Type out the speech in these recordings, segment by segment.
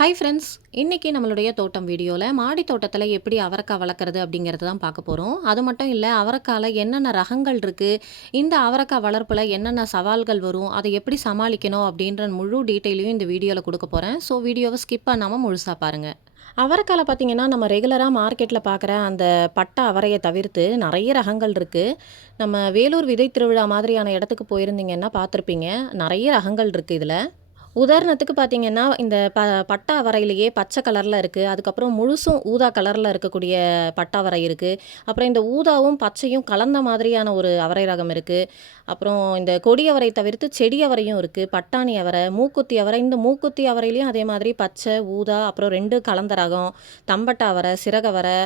Hi friends இன்றைக்கி நம்மளுடைய தோட்டம் வீடியோவில் மாடி தோட்டத்தில் எப்படி அவரைக்காய் வளர்க்குறது அப்படிங்கிறது தான் பார்க்க போகிறோம் அது மட்டும் இல்லை அவரக்காயில் என்னென்ன ரகங்கள் இருக்குது இந்த அவரக்காய் வளர்ப்பில் என்னென்ன சவால்கள் வரும் அதை எப்படி சமாளிக்கணும் அப்படின்ற முழு டீட்டெயிலையும் இந்த வீடியோவில் கொடுக்க போகிறேன் ஸோ வீடியோவை ஸ்கிப் பண்ணாமல் முழுசாக பாருங்கள் அவரைக்காயில் பார்த்தீங்கன்னா நம்ம ரெகுலராக மார்க்கெட்டில் பார்க்குற அந்த பட்டை அவரையை தவிர்த்து நிறைய ரகங்கள் இருக்குது நம்ம வேலூர் விதை திருவிழா மாதிரியான இடத்துக்கு போயிருந்தீங்கன்னா பார்த்துருப்பீங்க. நிறைய ரகங்கள் இருக்குது இதில். உதாரணத்துக்கு பார்த்தீங்கன்னா இந்த ப பட்டா அவரையிலேயே பச்சை கலரில் இருக்குது அதுக்கப்புறம் முழுசும் ஊதா கலரில் இருக்கக்கூடிய பட்டா அவரை இருக்குது அப்புறம் இந்த ஊதாவும் பச்சையும் கலந்த மாதிரியான ஒரு அவரை ரகம் இருக்குது அப்புறம் இந்த கொடி அவரை தவிர்த்து செடி அவரையும் இருக்குது பட்டாணி அவரை மூக்குத்தி அவரை இந்த மூக்குத்தி அவரையிலையும் அதே மாதிரி பச்சை ஊதா அப்புறம் ரெண்டு கலந்த ரகம். தம்பட்டா அவரை சிறகவரை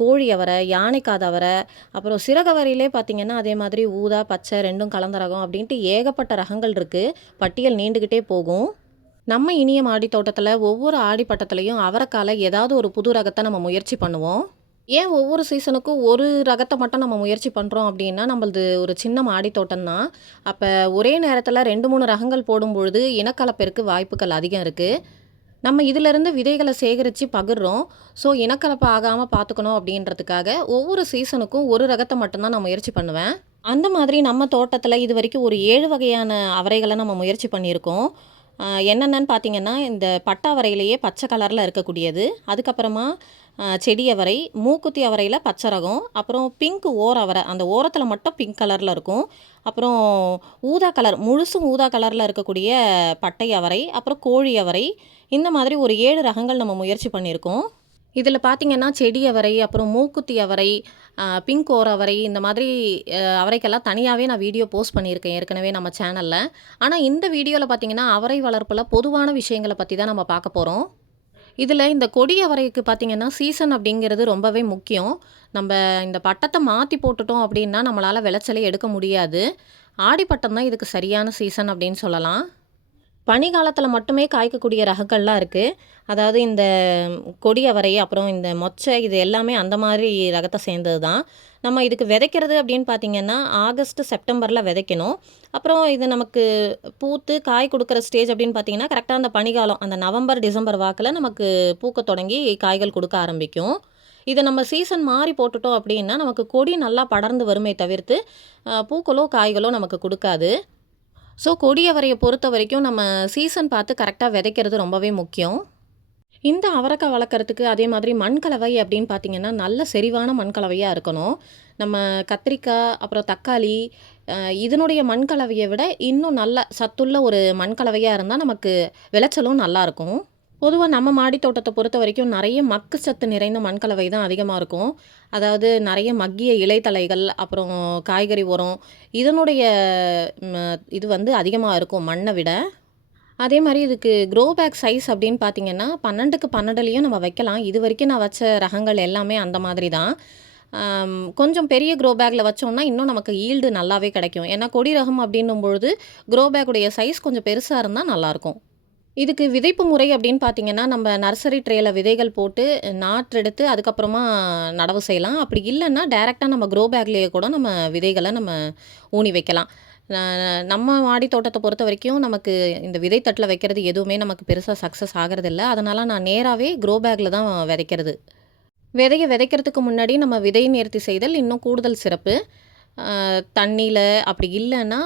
கோழி அவரை யானைக்காத அவரை. அப்புறம் சிறகவரையிலே பார்த்தீங்கன்னா அதே மாதிரி ஊதா பச்சை ரெண்டும் கலந்த ரகம் அப்படின்ட்டு ஏகப்பட்ட ரகங்கள் இருக்குது பட்டியல் நீண்டுக்கிட்டே போகும். நம்ம இனிய மாடி தோட்டத்தில் ஒவ்வொரு ஆடிப்பட்டத்துலேயும் அவரைக்கால ஏதாவது ஒரு புது ரகத்தை நம்ம முயற்சி பண்ணுவோம். ஏன் ஒவ்வொரு சீசனுக்கும் ஒரு ரகத்தை மட்டும் நம்ம முயற்சி பண்ணுறோம் அப்படின்னா நம்மளது ஒரு சின்ன மாடி தோட்டம் தான் அப்போ ஒரே நேரத்தில் ரெண்டு மூணு ரகங்கள் போடும் பொழுது இனக்கலப்பிற்கு வாய்ப்புகள் அதிகம் இருக்குது நம்ம இதிலிருந்து விதைகளை சேகரித்து பகிர்றோம். ஸோ இனக்கலப்பு ஆகாமல் பார்த்துக்கணும் அப்படின்றதுக்காக ஒவ்வொரு சீசனுக்கும் ஒரு ரகத்தை மட்டும்தான் நான் முயற்சி பண்ணுவேன். அந்த மாதிரி நம்ம தோட்டத்தில் இது வரைக்கும் ஒரு ஏழு வகையான அவரைகளை நம்ம முயற்சி பண்ணியிருக்கோம். என்னென்னு என்னென்னன்னு பார்த்தீங்கன்னா இந்த பட்டா அவரையிலேயே பச்சை கலரில் இருக்கக்கூடியது. அதுக்கப்புறமா செடி அவரை மூக்குத்தி அவரையில் பச்சை ரகம் அப்புறம் பிங்க் ஓர அவரை அந்த ஓரத்தில் மட்டும் பிங்க் கலரில் இருக்கும். அப்புறம் ஊதா கலர் முழுசும் ஊதா கலரில் இருக்கக்கூடிய பட்டை அவரை அப்புறம் கோழி அவரை இந்த மாதிரி ஒரு ஏழு ரகங்கள் நம்ம முயற்சி பண்ணியிருக்கோம். இதில் பார்த்தீங்கன்னா செடி அவரை அப்புறம் மூக்குத்தி அவரை பிங்க் ஓர் அவரை இந்த மாதிரி அவரைக்கெல்லாம் தனியாகவே நான் வீடியோ போஸ்ட் பண்ணியிருக்கேன் ஏற்கனவே நம்ம சேனலில். ஆனால் இந்த வீடியோவில் பார்த்தீங்கன்னா அவரை வளர்ப்பில் பொதுவான விஷயங்களை பற்றி தான் நம்ம பார்க்க போகிறோம். இதில் இந்த கொடி அவரைக்கு பார்த்தீங்கன்னா சீசன் அப்படிங்கிறது ரொம்பவே முக்கியம். நம்ம இந்த பட்டத்தை மாற்றி போட்டுட்டோம் அப்படின்னா நம்மளால் விளைச்சலே எடுக்க முடியாது. ஆடிப்பட்டம் தான் இதுக்கு சரியான சீசன் அப்படின்னு சொல்லலாம். பனி காலத்தில் மட்டுமே காய்க்கக்கூடிய ரகங்கள்லாம் இருக்குது அதாவது இந்த கொடி அவரை அப்புறம் இந்த மொச்சை இது எல்லாமே அந்த மாதிரி ரகத்தை சேர்ந்தது தான் நம்ம இதுக்கு விதைக்கிறது அப்படின்னு பார்த்தீங்கன்னா ஆகஸ்ட் செப்டம்பரில் விதைக்கணும். அப்புறம் இது நமக்கு பூத்து காய் கொடுக்குற ஸ்டேஜ் அப்படின்னு பார்த்தீங்கன்னா கரெக்டாக அந்த பனிகாலம் அந்த நவம்பர் டிசம்பர் வாக்கில் நமக்கு பூக்க தொடங்கி காய்கள் கொடுக்க ஆரம்பிக்கும். இதை நம்ம சீசன் மாறி போட்டுட்டோம் அப்படின்னா நமக்கு கொடி நல்லா படர்ந்து வருமே தவிர்த்து பூக்களோ காய்களோ நமக்கு கொடுக்காது. ஸோ கொடியவரையை பொறுத்த வரைக்கும் நம்ம சீசன் பார்த்து கரெக்டாக விதைக்கிறது ரொம்பவே முக்கியம். இந்த அவரக்காய் வளர்க்குறதுக்கு அதே மாதிரி மண் கலவை அப்படின்னு பார்த்தீங்கன்னா நல்ல செறிவான மண் கலவையாக இருக்கணும். நம்ம கத்திரிக்காய் அப்புறம் தக்காளி இதனுடைய மண் கலவையை விட இன்னும் நல்ல சத்துள்ள ஒரு மண் கலவையாக இருந்தால் நமக்கு விளைச்சலும் நல்லாயிருக்கும் பொதுவாக நம்ம மாடி தோட்டத்தை பொறுத்த வரைக்கும் நிறைய மக்கு சத்து நிறைந்த மண்கலவை தான் அதிகமாக இருக்கும். அதாவது நிறைய மக்கிய இலைத்தலைகள் அப்புறம் காய்கறி உரம் இதனுடைய இது வந்து அதிகமாக இருக்கும் மண்ணை விட. அதே மாதிரி இதுக்கு க்ரோ பேக் சைஸ் அப்படின்னு பார்த்தீங்கன்னா பன்னெண்டுக்கு பன்னெண்டுலேயும் நம்ம வைக்கலாம். இது வரைக்கும் நான் வச்ச ரகங்கள் எல்லாமே அந்த மாதிரி தான். கொஞ்சம் பெரிய க்ரோ பேக்கில் வச்சோம்னா இன்னும் நமக்கு ஈல்டு நல்லாவே கிடைக்கும். ஏன்னா கொடி ரகம் அப்படின்னும் பொழுது க்ரோ பேக்குடைய சைஸ் கொஞ்சம் பெருசாக இருந்தால் நல்லாயிருக்கும் இதுக்கு விதைப்பு முறை அப்படின்னு பார்த்தீங்கன்னா நம்ம நர்சரி ட்ரேயில் விதைகள் போட்டு நாற்றெடுத்து அதுக்கப்புறமா நடவு செய்யலாம். அப்படி இல்லைன்னா டைரெக்டாக நம்ம க்ரோ பேக்லேயே கூட நம்ம விதைகளை நம்ம ஊனி வைக்கலாம். நம்ம மாடி தோட்டத்தை பொறுத்த வரைக்கும் நமக்கு இந்த விதைத்தட்டில் வைக்கிறது எதுவுமே நமக்கு பெருசாக சக்ஸஸ் ஆகிறதில்ல. அதனால் நான் நேராகவே க்ரோ பேக்கில் தான் விதைக்கிறது. விதையை விதைக்கிறதுக்கு முன்னாடி நம்ம விதை நேர்த்தி செய்தல் இன்னும் கூடுதல் சிறப்பு. தண்ணியில் அப்படி இல்லைன்னா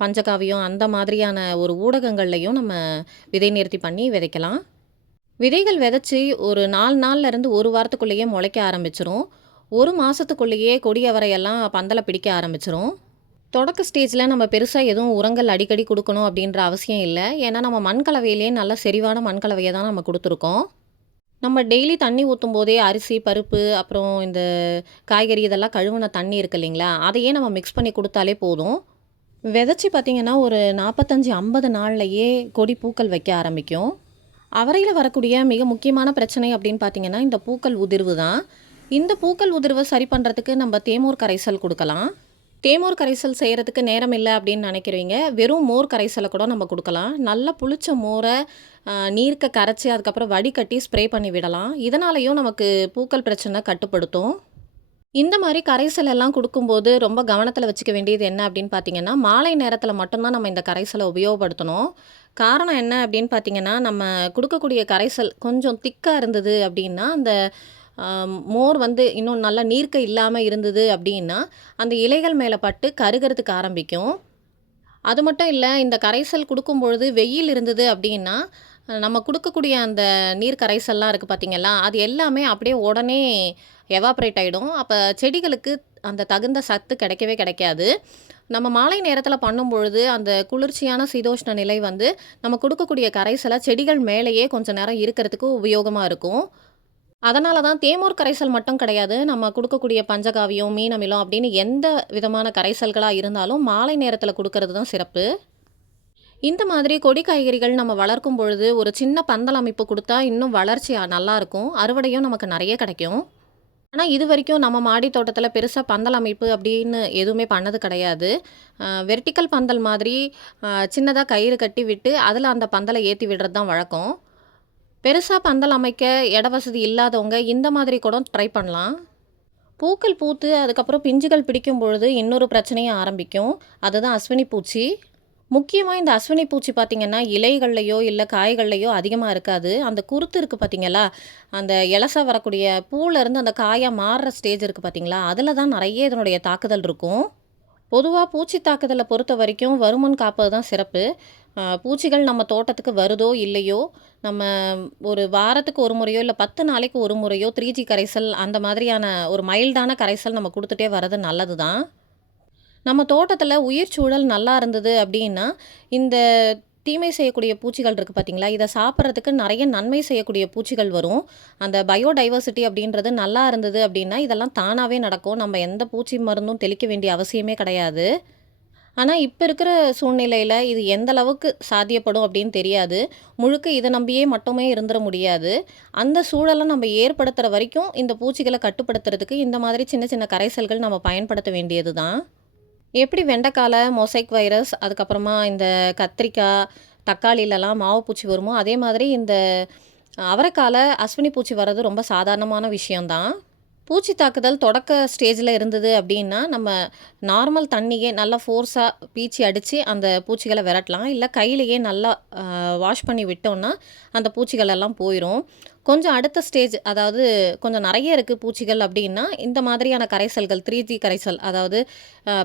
பஞ்சகாவியம் அந்த மாதிரியான ஒரு ஊடகங்கள்லையும் நம்ம விதை நேர்த்தி பண்ணி விதைக்கலாம். விதைகள் விதைச்சி ஒரு நாலு நாள்ல இருந்து ஒரு வாரத்துக்குள்ளேயே முளைக்க ஆரம்பிச்சிரும். ஒரு மாதத்துக்குள்ளேயே கொடி அவரையெல்லாம் பந்தலை பிடிக்க ஆரம்பிச்சிரும். தொடக்க ஸ்டேஜில் நம்ம பெருசாக எதுவும் உரங்கள் அடிக்கடி கொடுக்கணும் அப்படின்ற அவசியம் இல்லை. ஏன்னா நம்ம மண் கலவையிலேயே நல்ல செறிவான மண் கலவையை தான் நம்ம கொடுத்துருக்கோம். நம்ம டெய்லி தண்ணி ஊற்றும் போதே அரிசி பருப்பு அப்புறம் இந்த காய்கறி இதெல்லாம் கழுவுன தண்ணி இருக்கு இல்லைங்களா? அதையே நம்ம மிக்ஸ் பண்ணி கொடுத்தாலே போதும். விதைச்சி பார்த்திங்கன்னா ஒரு நாற்பத்தஞ்சு ஐம்பது நாள்லையே கொடி பூக்கள் வைக்க ஆரம்பிக்கும். அவரையில் வரக்கூடிய மிக முக்கியமான பிரச்சனை அப்படின்னு பார்த்தீங்கன்னா இந்த பூக்கள் உதிர்வு தான். இந்த பூக்கள் உதிர்வை சரி பண்ணுறதுக்கு நம்ம தேமூர் கரைசல் கொடுக்கலாம். தேமூர் கரைசல் செய்கிறதுக்கு நேரம் இல்லை அப்படின்னு நினைக்கிறவங்க வெறும் மோர் கரைசலை கூட நம்ம கொடுக்கலாம். நல்லா புளிச்ச மோரை நீர்க்க கரைச்சி அதுக்கப்புறம் வடிகட்டி ஸ்ப்ரே பண்ணி விடலாம். இதனாலையும் நமக்கு பூக்கள் பிரச்சனை கட்டுப்படுத்தும். இந்த மாதிரி கரைசல் எல்லாம் கொடுக்கும்போது ரொம்ப கவனத்தில் வச்சுக்க வேண்டியது என்ன அப்படின்னு பார்த்தீங்கன்னா மாலை நேரத்தில் மட்டும்தான் நம்ம இந்த கரைசலை உபயோகப்படுத்தணும். காரணம் என்ன அப்படின்னு பார்த்தீங்கன்னா, நம்ம கொடுக்கக்கூடிய கரைசல் கொஞ்சம் திக்காக இருந்தது அப்படின்னா, அந்த மோர் வந்து இன்னும் நல்லா நீர்க்க இல்லாமல் இருந்தது அப்படின்னா, அந்த இலைகள் மேலே பட்டு கருகறதுக்கு ஆரம்பிக்கும். அது மட்டும் இல்லை இந்த கரைசல் கொடுக்கும்பொழுது வெயில் இருந்தது அப்படின்னா, நம்ம கொடுக்கக்கூடிய அந்த நீர் கரைசல்லாம் இருக்குது பார்த்தீங்களா, அது எல்லாமே அப்படியே உடனே எவாப்ரேட் ஆகிடும் அப்போ செடிகளுக்கு அந்த தகுந்த சத்து கிடைக்கவே கிடைக்காது. நம்ம மாலை நேரத்தில் பண்ணும்பொழுது, அந்த குளிர்ச்சியான சீதோஷ்ண நிலை வந்து நம்ம கொடுக்கக்கூடிய கரைசலை செடிகள் மேலேயே கொஞ்சம் நேரம் இருக்கிறதுக்கு உபயோகமாக இருக்கும். அதனால தான் தேமோர் கரைசல் மட்டும் கிடையாது. நம்ம கொடுக்கக்கூடிய பஞ்சகாவியம், மீனமிலம் அப்படின்னு எந்த விதமான கரைசல்களாக இருந்தாலும் மாலை நேரத்தில் கொடுக்கறது தான் சிறப்பு. இந்த மாதிரி கொடி காய்கறிகள் நம்ம வளர்க்கும் பொழுது, ஒரு சின்ன பந்தல் அமைப்பு கொடுத்தா இன்னும் வளர்ச்சி நல்லாயிருக்கும் அறுவடையும் நமக்கு நிறைய கிடைக்கும். ஆனால் இது வரைக்கும் நம்ம மாடி தோட்டத்தில் பெருசாக பந்தல் அமைப்பு அப்படின்னு எதுவுமே பண்ணது கிடையாது. வெர்டிக்கல் பந்தல் மாதிரி சின்னதாக கயிறு கட்டி விட்டு, அதில் அந்த பந்தலை ஏற்றி விடுறது தான் வழக்கம். பெருசாக பந்தல் அமைக்க இட வசதி இல்லாதவங்க இந்த மாதிரி கூட ட்ரை பண்ணலாம். பூக்கள் பூத்து அதுக்கப்புறம் பிஞ்சுகள் பிடிக்கும் பொழுது இன்னொரு பிரச்சனையும் ஆரம்பிக்கும். அதுதான் அஸ்வினி பூச்சி. முக்கியமாக இந்த அஸ்வினி பூச்சி பார்த்திங்கன்னா இலைகள்லையோ இல்லை காய்கள்லையோ அதிகமாக இருக்காது. அந்த குருத்து இருக்குது பார்த்தீங்களா, அந்த எலசா வரக்கூடிய பூலருந்து அந்த காயாக மாறுற ஸ்டேஜ் இருக்குது பார்த்தீங்களா, அதில் தான் நிறைய இதனுடைய தாக்குதல் இருக்கும். பொதுவாக பூச்சி தாக்குதலை பொறுத்த வரைக்கும் வருமுன் காப்பது தான் சிறப்பு. பூச்சிகள் நம்ம தோட்டத்துக்கு வருதோ இல்லையோ, நம்ம ஒரு வாரத்துக்கு ஒரு முறையோ, இல்லை பத்து நாளைக்கு ஒரு முறையோ 3ஜி கரைசல் அந்த மாதிரியான ஒரு மைல்டான கரைசல் நம்ம கொடுத்துட்டே வர்றது நல்லது தான். நம்ம தோட்டத்தில் உயிர் சூழல் நல்லா இருந்தது அப்படின்னா, இந்த தீமை செய்யக்கூடிய பூச்சிகள் இருக்குது பார்த்தீங்களா, இதை சாப்பிட்றதுக்கு நிறைய நன்மை செய்யக்கூடிய பூச்சிகள் வரும். அந்த பயோடைவர்சிட்டி அப்படின்றது நல்லா இருந்தது அப்படின்னா, இதெல்லாம் தானாகவே நடக்கும். நம்ம எந்த பூச்சி மருந்தும் தெளிக்க வேண்டிய அவசியமே கிடையாது. ஆனால் இப்போ இருக்கிற சூழ்நிலையில் இது எந்த அளவுக்கு சாத்தியப்படும் அப்படின்னு தெரியாது. முழுக்க இதை நம்பியே மட்டுமே இருந்துட முடியாது. அந்த சூழலை நம்ம ஏற்படுத்துகிற வரைக்கும் இந்த பூச்சிகளை கட்டுப்படுத்துறதுக்கு இந்த மாதிரி சின்ன சின்ன கரைசல்கள் நம்ம பயன்படுத்த வேண்டியது தான். எப்படி வெண்டைக்கால மொசைக் வைரஸ், அதுக்கப்புறமா இந்த கத்திரிக்காய், தக்காளிலலாம் மாவு பூச்சி வருமோ, அதே மாதிரி இந்த அவரைக்கால அஸ்வினி பூச்சி வர்றது ரொம்ப சாதாரணமான விஷயம் தான். பூச்சி தாக்குதல் தொடக்க ஸ்டேஜில் இருந்தது அப்படின்னா, நம்ம நார்மல் தண்ணியே நல்லா ஃபோர்ஸாக பீச்சி அடித்து அந்த பூச்சிகளை விரட்டலாம். இல்லை கையிலேயே நல்லா வாஷ் பண்ணி விட்டோம்னா, அந்த பூச்சிகளெல்லாம் போயிடும் கொஞ்சம் அடுத்த ஸ்டேஜ் அதாவது கொஞ்சம் நிறைய இருக்குது பூச்சிகள் அப்படின்னா, இந்த மாதிரியான கரைசல்கள் த்ரீ ஜி கரைசல் அதாவது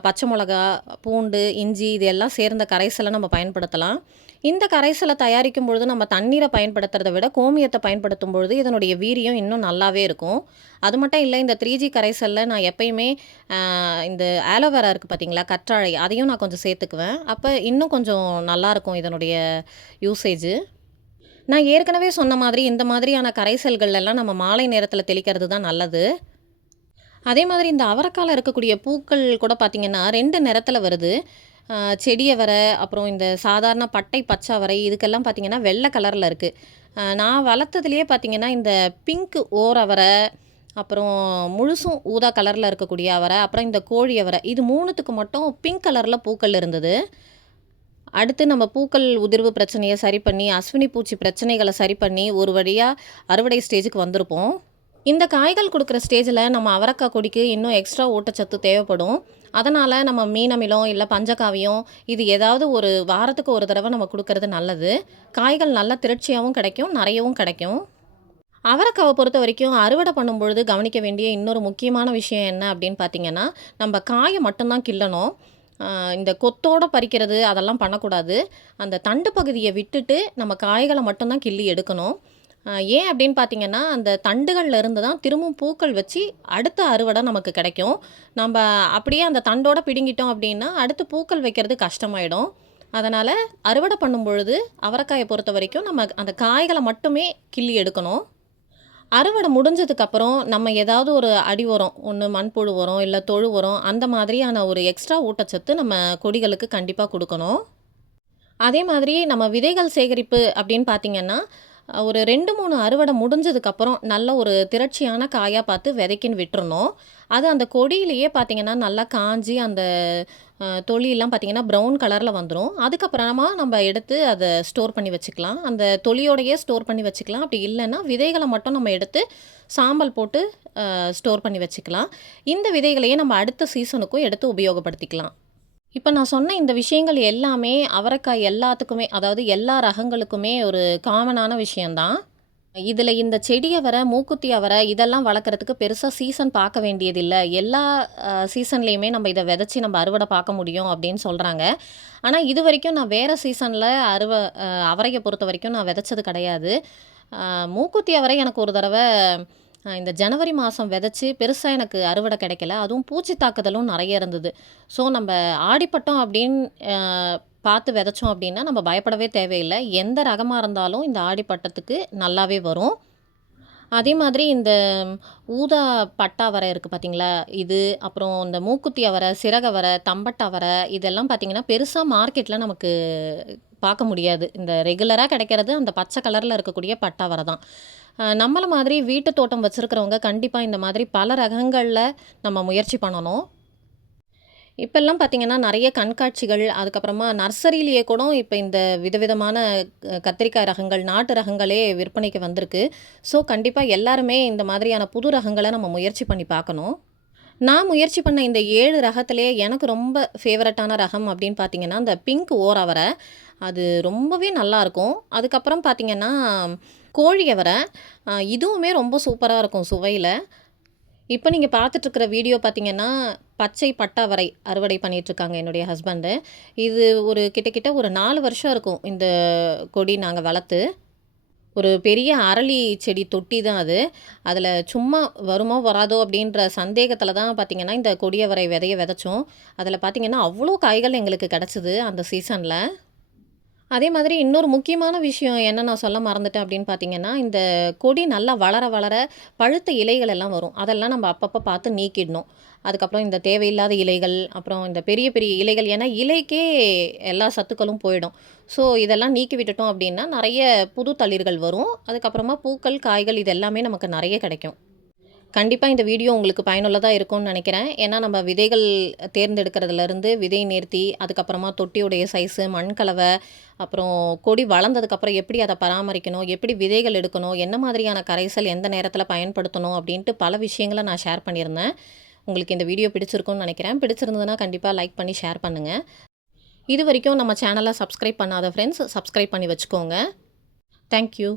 பச்சை மிளகா பூண்டு, இஞ்சி இது எல்லாம் சேர்ந்த கரைசலை நம்ம பயன்படுத்தலாம். இந்த கரைசலை தயாரிக்கும் பொழுது நம்ம தண்ணீரை பயன்படுத்துறதை விட கோமியத்தை பயன்படுத்தும் பொழுது இதனுடைய வீரியம் இன்னும் நல்லாவே இருக்கும். அது மட்டும் இல்லை இந்த த்ரீ ஜி கரைசலில் நான் எப்பயுமே இந்த ஆலோவேரா இருக்குது பார்த்தீங்களா, கற்றாழை அதையும் நான் கொஞ்சம் சேர்த்துக்குவேன். அப்போ இன்னும் கொஞ்சம் நல்லாயிருக்கும் இதனுடைய யூசேஜு. நான் ஏற்கனவே சொன்ன மாதிரி இந்த மாதிரியான கரைசல்கள் எல்லாம் நம்ம மாலை நேரத்தில் தெளிக்கிறது தான் நல்லது. அதே மாதிரி இந்த அவரைக்கால இருக்கக்கூடிய பூக்கள் கூட பார்த்திங்கன்னா ரெண்டு நிறத்தில் வருது. செடியை வர அப்புறம் இந்த சாதாரண பட்டை பச்சை அவரை இதுக்கெல்லாம் பார்த்தீங்கன்னா, வெள்ளை கலரில் இருக்குது நான் வளர்த்ததுலேயே பார்த்தீங்கன்னா, இந்த பிங்க் ஓர் அவரை, அப்புறம் முழுசும் ஊதா கலரில் இருக்கக்கூடிய அவரை, அப்புறம் இந்த கோழி அவரை இது மூணுத்துக்கு மட்டும் பிங்க் கலரில் பூக்கள் இருந்தது. அடுத்து நம்ம பூக்கள் உதிர்வு பிரச்சனையை சரி பண்ணி, அஸ்வினி பூச்சி பிரச்சனைகளை சரி பண்ணி, ஒரு வழியாக அறுவடை ஸ்டேஜுக்கு வந்திருப்போம். இந்த காய்கள் கொடுக்குற ஸ்டேஜில் நம்ம அவரக்காய் கொடிக்கு இன்னும் எக்ஸ்ட்ரா ஊட்டச்சத்து தேவைப்படும். அதனால் நம்ம மீன் அமிலம், இல்ல பஞ்சகாவியம் இது ஏதாவது ஒரு வாரத்துக்கு ஒரு தடவை நம்ம கொடுக்கறது நல்லது. காய்கள் நல்லா திரட்சியாகவும் கிடைக்கும், நிறையவும் கிடைக்கும். அவரைக்காவை பொறுத்த வரைக்கும் அறுவடை பண்ணும்பொழுது கவனிக்க வேண்டிய இன்னொரு முக்கியமான விஷயம் என்ன அப்படின்னு பார்த்தீங்கன்னா, நம்ம காயை மட்டும்தான் கிள்ளணும். இந்த கொத்தோடு பறிக்கிறது அதெல்லாம் பண்ணக்கூடாது. அந்த தண்டு பகுதியை விட்டுட்டு நம்ம காய்களை மட்டும்தான் கிள்ளி எடுக்கணும். ஏன் அப்படின்னு பார்த்தீங்கன்னா, அந்த தண்டுகளில் இருந்து தான் திரும்பவும் பூக்கள் வச்சு அடுத்த அறுவடை நமக்கு கிடைக்கும். நம்ம அப்படியே அந்த தண்டோட பிடுங்கிட்டோம் அப்படின்னா, அடுத்து பூக்கள் வைக்கிறது கஷ்டமாயிடும். அதனால் அறுவடை பண்ணும் பொழுது அவரைக்காயை பொறுத்த வரைக்கும் நம்ம அந்த காய்களை மட்டுமே கிள்ளி எடுக்கணும். அறுவடை முடிஞ்சதுக்கப்புறம் நம்ம ஏதாவது ஒரு அடி உரம், ஒன்று மண்புழு உரம், இல்லை தொழு உரம் அந்த மாதிரியான ஒரு எக்ஸ்ட்ரா ஊட்டச்சத்து நம்ம கொடிகளுக்கு கண்டிப்பாக கொடுக்கணும். அதே மாதிரி நம்ம விதைகள் சேகரிப்பு அப்படின்னு பார்த்தீங்கன்னா, ஒரு 2, 3 அறுவடை முடிஞ்சதுக்கப்புறம் நல்ல ஒரு திரட்சியான காயாக பார்த்து விதைக்குன்னு விட்டுறணும். அது அந்த கொடியிலேயே பார்த்தீங்கன்னா, நல்லா காஞ்சி அந்த தொழிலாம் பார்த்திங்கன்னா ப்ரௌன் கலரில் வந்துடும் அதுக்கப்புறமா நம்ம எடுத்து அதை ஸ்டோர் பண்ணி வச்சுக்கலாம். அந்த தொழியோடையே ஸ்டோர் பண்ணி வச்சுக்கலாம். அப்படி இல்லைன்னா விதைகளை மட்டும் நம்ம எடுத்து சாம்பல் போட்டு ஸ்டோர் பண்ணி வச்சுக்கலாம். இந்த விதைகளையே நம்ம அடுத்த சீசனுக்கும் எடுத்து உபயோகப்படுத்திக்கலாம். இப்போ நான் சொன்ன இந்த விஷயங்கள் எல்லாமே அவரைக்காய் எல்லாத்துக்குமே, அதாவது எல்லா ரகங்களுக்குமே ஒரு காமனான விஷயம் தான். இந்த செடி அவரை, மூக்குத்தி அவரை இதெல்லாம் வளர்க்குறதுக்கு பெருசாக சீசன் பார்க்க வேண்டியதில்லை எல்லா சீசன்லேயுமே நம்ம இதை விதைச்சி நம்ம அறுவடை பார்க்க முடியும் அப்படின்னு சொல்கிறாங்க ஆனால் இது வரைக்கும் நான் வேறு சீசனில் அறுவ அவரையை பொறுத்த வரைக்கும் நான் விதைச்சது கிடையாது. மூக்குத்தி அவரை எனக்கு ஒரு தடவை இந்த ஜனவரி மாதம் விதைச்சி பெருசாக எனக்கு அறுவடை கிடைக்கல. அதுவும் பூச்சி தாக்குதலும் நிறைய இருந்தது. ஸோ நம்ம ஆடிப்பட்டம் அப்படின்னு பார்த்து விதைச்சோம் அப்படின்னா, நம்ம பயப்படவே தேவையில்லை எந்த ரகமாக இருந்தாலும் இந்த ஆடிப்பட்டத்துக்கு நல்லாவே வரும். அதே மாதிரி இந்த ஊதா பட்டா வரை இருக்குது பார்த்தீங்களா? இது அப்புறம் இந்த மூக்குத்தி அவரை, சிறகவரை, தம்பட்டா அவரை இதெல்லாம் பார்த்தீங்கன்னா, பெருசாக மார்க்கெட்டில் நமக்கு பார்க்க முடியாது. இந்த ரெகுலராக கிடைக்கிறது அந்த பச்சை கலரில் இருக்கக்கூடிய பட்டா தான். நம்மளை மாதிரி வீட்டு தோட்டம் வச்சுருக்கிறவங்க கண்டிப்பாக இந்த மாதிரி பல ரகங்களில் நம்ம முயற்சி பண்ணணும். இப்போல்லாம் பார்த்தீங்கன்னா, நிறைய கண்காட்சிகள், அதுக்கப்புறமா நர்சரியிலேயே கூட இப்போ இந்த விதவிதமான கத்திரிக்காய் ரகங்கள், நாட்டு ரகங்களே விற்பனைக்கு வந்திருக்கு. ஸோ கண்டிப்பாக எல்லாருமே இந்த மாதிரியான புது ரகங்களை நம்ம முயற்சி பண்ணி பார்க்கணும். நான் முயற்சி பண்ண இந்த ஏழு ரகத்திலேயே எனக்கு ரொம்ப ஃபேவரட்டான ரகம் அப்படின்னு பார்த்தீங்கன்னா, இந்த பிங்க் ஓரவரை அது ரொம்பவே நல்லாயிருக்கும் அதுக்கப்புறம் பார்த்தீங்கன்னா, கோழி அவரை. இதுவுமே ரொம்ப சூப்பராக இருக்கும் சுவையில் இப்போ நீங்கள் பார்த்துட்ருக்கிற வீடியோ பார்த்தீங்கன்னா, பச்சை பட்டாவரை அறுவடை பண்ணிட்டுருக்காங்க என்னுடைய ஹஸ்பண்டு. இது ஒரு கிட்டக்கிட்ட ஒரு நாலு வருஷம் இருக்கும் இந்த கொடி நாங்கள் வளர்த்து. ஒரு பெரிய அரளி செடி தொட்டி தான் அது. அதில் சும்மா வருமோ, வராதோ அப்படின்ற சந்தேகத்தில் தான் பார்த்தீங்கன்னா, இந்த கொடியவரை விதைய விதைச்சோம். அதில் பார்த்திங்கன்னா அவ்வளோ காய்கள் எங்களுக்கு கிடச்சிது அந்த சீசனில் அதே மாதிரி இன்னொரு முக்கியமான விஷயம் என்ன நான் சொல்ல மறந்துட்டேன் அப்படின்னு பார்த்தீங்கன்னா, இந்த கொடி நல்லா வளர வளர பழுத்த இலைகள் எல்லாம் வரும். அதெல்லாம் நம்ம அப்பப்போ பார்த்து நீக்கிடணும். அதுக்கப்புறம் இந்த தேவையில்லாத இலைகள், அப்புறம் இந்த பெரிய பெரிய இலைகள் ஏன்னா இலைக்கே எல்லா சத்துக்களும் போயிடும். ஸோ இதெல்லாம் நீக்கி விட்டுட்டோம் அப்படின்னா, நிறைய புது தளிர்கள் வரும். அதுக்கப்புறமா பூக்கள், காய்கள் இது எல்லாமே நமக்கு நிறைய கிடைக்கும். கண்டிப்பாக இந்த வீடியோ உங்களுக்கு பயனுள்ளதாக இருக்கும்னு நினைக்கிறேன் ஏன்னா நம்ம விதைகள் தேர்ந்தெடுக்கிறதுலேருந்து விதை நேர்த்தி, அதுக்கப்புறமா தொட்டியுடைய சைஸு, மண் கலவை, அப்புறம் கொடி வளர்ந்ததுக்கப்புறம் எப்படி அதை பராமரிக்கணும், எப்படி விதைகள் எடுக்கணும், என்ன மாதிரியான கரைசல் எந்த நேரத்தில் பயன்படுத்தணும் அப்படின்ட்டு பல விஷயங்களை நான் ஷேர் பண்ணியிருந்தேன். உங்களுக்கு இந்த வீடியோ பிடிச்சிருக்கும்னு நினைக்கிறேன் பிடிச்சிருந்ததுன்னா கண்டிப்பாக லைக் பண்ணி ஷேர் பண்ணுங்கள் இது வரைக்கும் நம்ம சேனலை சப்ஸ்கிரைப் பண்ணாத ஃப்ரெண்ட்ஸ் சப்ஸ்கிரைப் பண்ணி வச்சுக்கோங்க. Thank you.